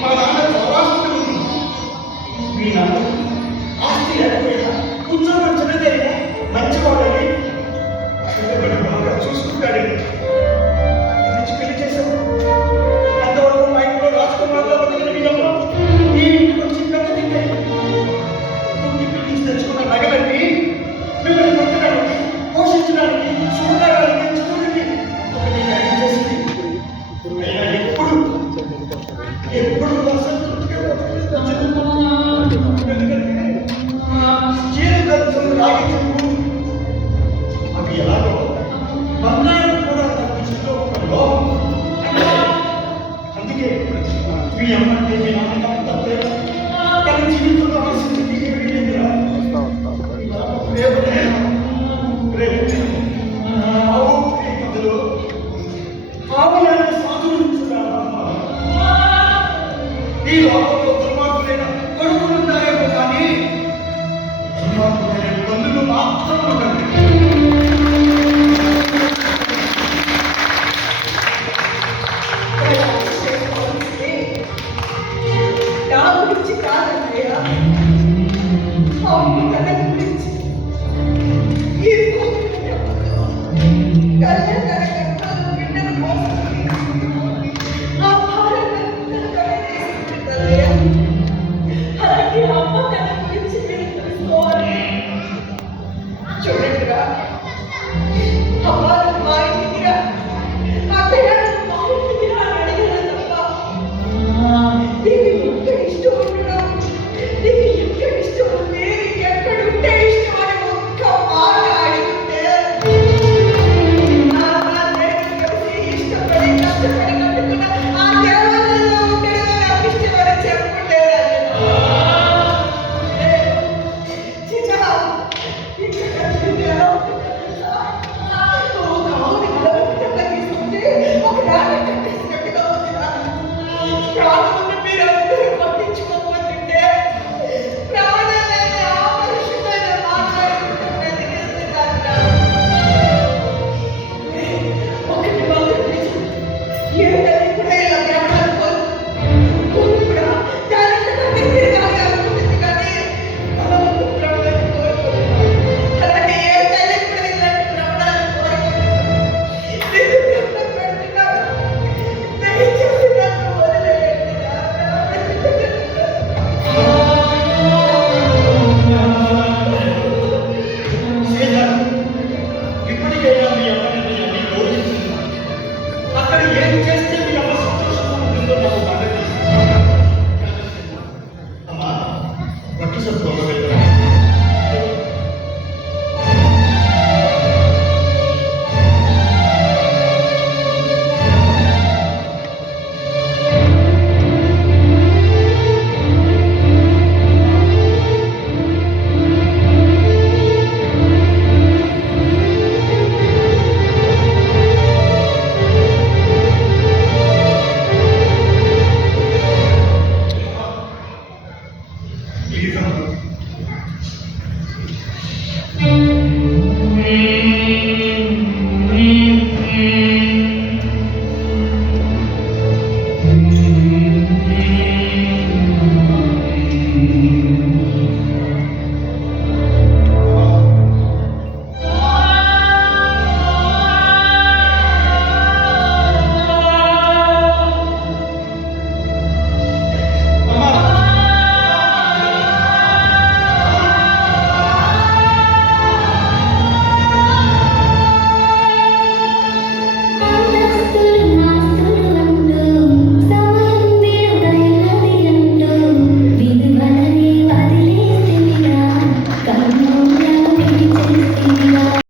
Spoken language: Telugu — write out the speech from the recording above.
మా నాన్న చాలా మీ నాన్న ఆస్తి లేకపోయినా ఉద్యోగం చిన్నదైనా మంచివాడని బాగా చూసుకుంటాడని పెళ్లి చేశాను. అంతవరకు మా ఇంట్లో రాజకుమారులో బతికిన మీ అమ్మ ఈ ఇంటికి వచ్చి పెద్ద దిగ్గే తెచ్చుకున్న నగలన్నీ మిమ్మల్ని కొట్టడానికి పోషించడానికి చూడడానికి చదువుకి ఒకటి న్యాయం చేసింది. అయినా ఎప్పుడు రాగి చెప్పు అవి ఎలాగో బంగారం కూడా తగ్గించుకో ఒక లోపం. అందుకే మీ అమ్మ అంటే మీ నాన్న తప్పే తన జీవితంలో ఆశించింది ఆవులను సాధువులు ఈ లోపం